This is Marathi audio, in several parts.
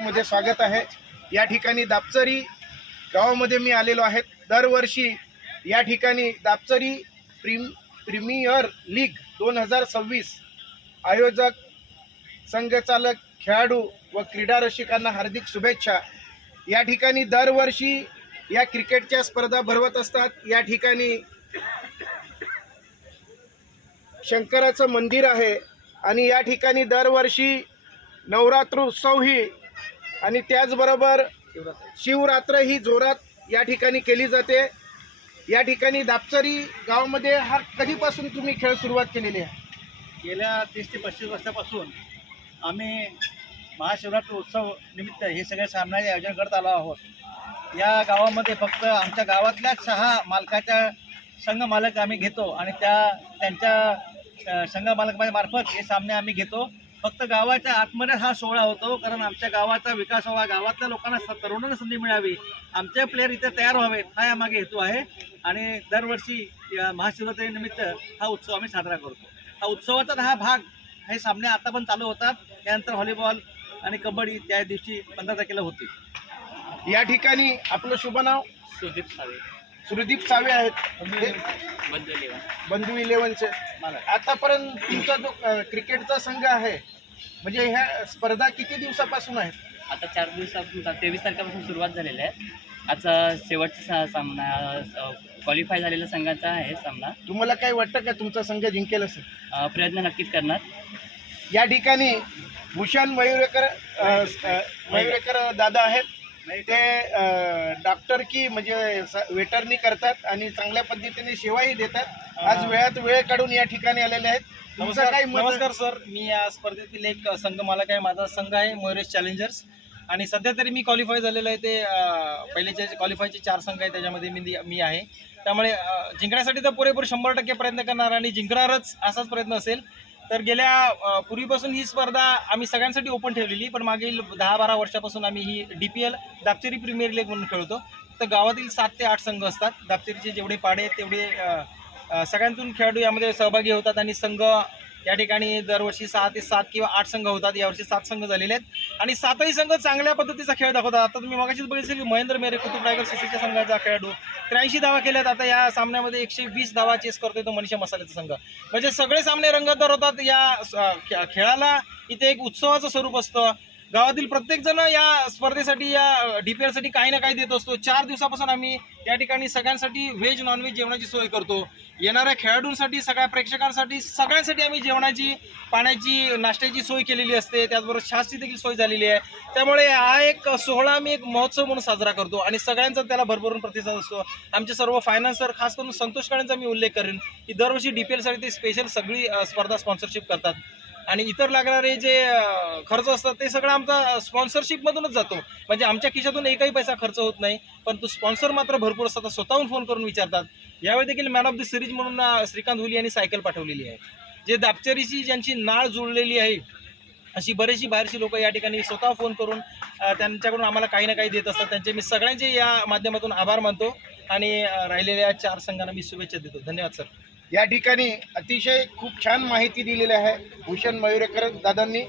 मध्ये स्वागत आहे. या ठिकाणी दापचरी गावामध्ये मी आलेलो आहे. दरवर्षी या ठिकाणी दापचरी प्रीम प्रीमियर लीग दोन हजार सव्वीस आयोजक संघचालक खेळाडू व क्रीडा रसिकांना हार्दिक शुभेच्छा. या ठिकाणी दरवर्षी या क्रिकेटच्या स्पर्धा भरवत असतात. या ठिकाणी शंकराचं मंदिर आहे आणि या ठिकाणी दरवर्षी नवरात्र उत्सव ही आणि त्याचबरोबर शिवरात्र ही जोरात या ठिकाणी केली जाते. या ठिकाणी दापचरी गावामध्ये हा कधीपासून तुम्ही खेळ सुरुवात केलेली आहे? गेल्या तीस ते पस्तीस वर्षापासून आम्ही महाशिवरात्र उत्सव निमित्त हे सगळे सामन्याचे आयोजन करत आलो आहोत. या गावामध्ये फक्त आमच्या गावातल्याच सहा मालकाच्या संघ मालक आम्ही घेतो आणि त्या त्यांच्या संघ मालकामार्फत हे सामने आम्ही घेतो. फक्त गावाच्या आतमध्ये हा सोहळा होतो कारण आमच्या गावाचा विकास व्हावा गावातल्या लोकांना तरुणांना संधी मिळावी आमचे प्लेयर इथे तयार व्हावेत हा यामागे हेतू आहे. आणि दरवर्षी या महाशिवरात्रीनिमित्त हा उत्सव आम्ही साजरा करतो. हा उत्सवाचा हा भाग हे सामने आता पण चालू होतात. त्यानंतर व्हॉलीबॉल आणि कबड्डी त्या दिवशी पंधरा तारखेला होती या ठिकाणी आपलं शुभ नाव? सुदीप सावे सुरदीप सावे आहेत. बंधू इलेव्हनचे. मला आतापर्यंत तुमचा जो क्रिकेटचा संघ आहे म्हणजे ह्या स्पर्धा किती दिवसापासून आहेत? आता चार दिवसापासून तेवीस तारखेपासून सुरुवात झालेली आहे. आजचा शेवटचा सामना क्वालिफाय झालेल्या संघाचा आहे सामना. तुम्हाला काही वाटतं का तुमचा संघ जिंकेल असं? अ, प्रयत्न नक्कीच करणार. या ठिकाणी भूषण मयुरेकर मयुरेकर दादा आहेत. ते अ, डॉक्टर की म्हणजे वेटरनी करतात आणि चांगल्या पद्धतीने सेवाही देतात. आज वेळात वेळ काढून या ठिकाणी आलेले आहेत. तुमचं नमस्कार मत- नमस्कार सर. मी या स्पर्धेतील एक संघ मालक आहे. माझा संघ आहे मयुरेश चॅलेंजर्स. आणि सध्या तरी मी क्वालिफाय झालेलो आहे ते अं, पहिलेचे क्वालिफायचे चार संघ आहेत. त्याच्यामध्ये मी मी आहे. त्यामुळे अं, जिंकण्यासाठी तर पुरेपूर शंभर टक्के प्रयत्न करणार आणि जिंकणारच असाच प्रयत्न असेल. तर गेल्या पूर्वीपासून ही स्पर्धा आम्ही सगळ्यांसाठी ओपन ठेवलेली पण मागील दहा बारा वर्षापासून आम्ही ही D P L Dapcheri premier league म्हणून खेळतो. तर गावातील सात ते आठ संघ असतात. दापचेरीचे जेवढे पाडे आहेत तेवढे सगळ्यांतून खेळाडू यामध्ये सहभागी होतात आणि संघ या ठिकाणी दरवर्षी सहा ते सात किंवा आठ संघ होतात. यावर्षी सात संघ झालेले आहेत. आणि सातही संघ चांगल्या पद्धतीचा खेळ दाखवतात. आता तुम्ही मगाशीच बघितलं की महेंद्र मेरे कुतुब टायगर सीसीच्या संघाचा खेळाडू त्र्याऐंशी धावा केल्यात. आता या सामन्यामध्ये एकशे वीस धावा चेस करतोय तो मनीषा मसाल्याचा संघ. म्हणजे सगळे सामने रंगतदार होतात या खेळाला. इथे एक उत्सवाचं स्वरूप असतं. गावातील प्रत्येक जण या स्पर्धेसाठी या डीपीआरसाठी साठी काही ना काही देत असतो. चार दिवसापासून आम्ही या ठिकाणी सगळ्यांसाठी व्हेज नॉनव्हेज जेवणाची सोय करतो. येणाऱ्या खेळाडूंसाठी सगळ्या प्रेक्षकांसाठी सगळ्यांसाठी आम्ही जेवणाची पाण्याची नाश्त्याची सोय केलेली असते. त्याचबरोबर शासची देखील सोय झालेली आहे. त्यामुळे हा एक सोहळा आम्ही एक महोत्सव म्हणून साजरा करतो आणि सगळ्यांचा त्याला भरभरून प्रतिसाद असतो. आमचे सर्व फायनान्सर खास करून संतोष काळेंचा मी उल्लेख करेन की दरवर्षी डी पी एलसाठी ते स्पेशल सगळी स्पर्धा स्पॉन्सरशिप करतात. आणि इतर लागणारे जे खर्च असतात ते सगळं आमचा स्पॉन्सरशिपमधूनच जातो. म्हणजे आमच्या खिशातून एकही पैसा खर्च होत नाही पण तो स्पॉन्सर मात्र भरपूर असतात स्वतःहून फोन करून विचारतात. यावेळी देखील मॅन ऑफ द सिरीज म्हणून श्रीकांत हुली यांनी सायकल पाठवलेली आहे. जे दापचरीची ज्यांची नाळ जुळलेली आहे अशी बरेचशी बाहेरची लोक या ठिकाणी स्वतः फोन करून त्यांच्याकडून आम्हाला काही ना काही देत असतात. त्यांचे मी सगळ्यांचे या माध्यमातून आभार मानतो आणि राहिलेल्या चार संघांना मी शुभेच्छा देतो. धन्यवाद सर. या ठिकाणी अतिशय खूप छान माहिती दिलेली आहे भूषण मयुरेकर दादांनी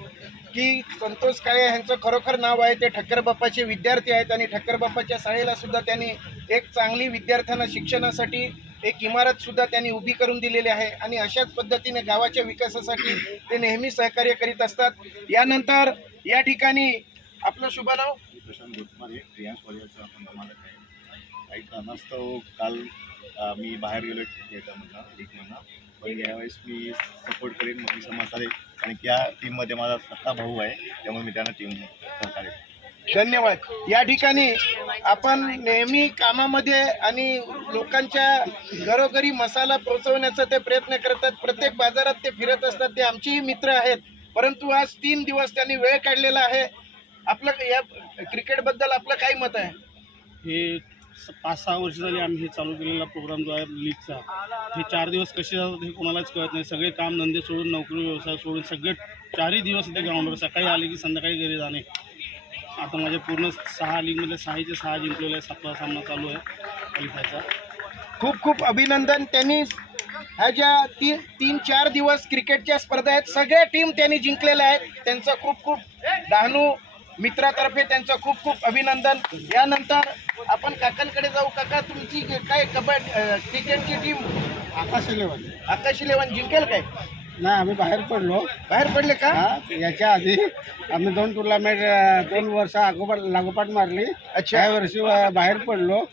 की संतोष काळे यांचं खरोखर नाव आहे ते ठक्करबाप्पाचे विद्यार्थी आहेत आणि ठक्करबाप्पाच्या शाळेला सुद्धा त्यांनी एक चांगली विद्यार्थ्यांना शिक्षणासाठी एक इमारत सुद्धा त्यांनी उभी करून दिलेली आहे आणि अशाच पद्धतीने गावाच्या विकासासाठी ते नेहमी सहकार्य करीत असतात. यानंतर या ठिकाणी आपलं शुभ नाव? प्रशांत गोतमारे प्रियांश आपण आहे. काही कारणास्तव काल मी बाहेर गेलो थिएटरमधनं लीगमधनं पण यावेळेस मी सपोर्ट करेन मनीषा मसाले आणि त्या टीममध्ये माझा सख्खा भाऊ आहे त्यामुळे मी त्यांना टीम सहकार्य. धन्यवाद. या ठिकाणी आपण नेहमी कामामध्ये आणि लोकांच्या घरोघरी मसाला पोहोचवण्याचा ते प्रयत्न करतात. प्रत्येक बाजारात ते फिरत असतात ते आमचेही मित्र आहेत. परंतु आज तीन दिवस त्यांनी वेळ काढलेला आहे. आपलं या क्रिकेटबद्दल आपलं काय मत आहे? हे पाच सहा वर्ष झाली आम्ही हे चालू केलेला प्रोग्राम जो आहे लीगचा हे चार दिवस कसे जातात हे कोणालाच कळत नाही. सगळे काम धंदे सोडून नोकरी व्यवसाय सोडून सगळे चारही दिवस इथे ग्राउंडवर सकाळी आले की संध्याकाळी घरी जाणे. आता माझे पूर्ण सहा लीगमधले सहाचे सहा जिंकलेले आहे सातवा सामना चालू आहे क्वालिफायचा खूप खूप अभिनंदन. त्यांनी ह्या ज्या तीन तीन चार दिवस क्रिकेटच्या स्पर्धा आहेत सगळ्या टीम त्यांनी जिंकलेल्या आहेत. त्यांचा खूप खूप डहाणू मित्रातर्फे त्यांचं खूप खूप अभिनंदन. यानंतर आपण काकांकडे जाऊ. काका तुमची काय कबड्डी क्रिकेटची team Akash eleven. Akash eleven जिंकेल काय? नाही आम्ही बाहेर पडलो. बाहेर पडले का? याच्या आधी आम्ही दोन टुर्नामेंट दोन वर्ष अगोपाठ लागोपाठ मारली. अच्छा. वर्षी बाहेर पडलो.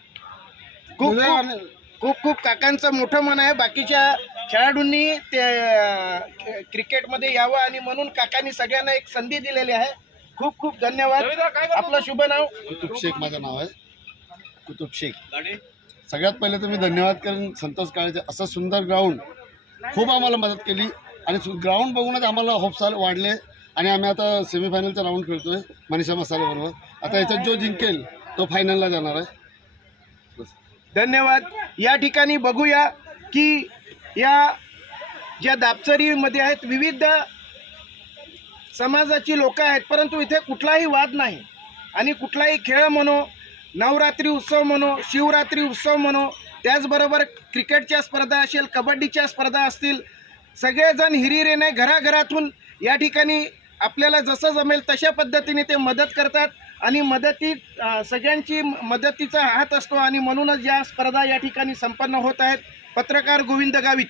खूप खूप खूप काकांचं मोठं मन आहे. बाकीच्या खेळाडूंनी ते क्रिकेटमध्ये यावं आणि म्हणून काकांनी सगळ्यांना एक संधी दिलेली आहे. खूप खूप धन्यवाद. आपलं शुभ नाव? कुतुब शेख माझं नाव आहे. कुतुब शेख. सगळ्यात पहिले तर मी धन्यवाद करेन संतोष काळेचे असं सुंदर ग्राउंड खूप आम्हाला मदत केली आणि ग्राउंड बघूनच आम्हाला होप्स वाढले. आणि आम्ही आता सेमीफायनलचा राऊंड खेळतोय मनीषा मसाले बरोबर. आता याच्यात जो जिंकेल तो फायनलला जाणार आहे. धन्यवाद. या ठिकाणी बघूया की या ज्या दापचरीमध्ये आहेत विविध समाजाची लोक आहेत परंतु इथे कुठलाही वाद नाही. आणि कुठलाही खेळ म्हणो नवरात्री उत्सव म्हणो शिवरात्री उत्सव म्हणो त्याचबरोबर क्रिकेटच्या स्पर्धा असेल कबड्डीच्या स्पर्धा असतील सगळेजण हिरिरेने घराघरातून या ठिकाणी आपल्याला जसं जमेल तशा पद्धतीने ते मदत करतात आणि मदती सगळ्यांची म- मदतीचा हात असतो आणि म्हणूनच या स्पर्धा या ठिकाणी संपन्न होत आहेत. पत्रकार गोविंद गावित.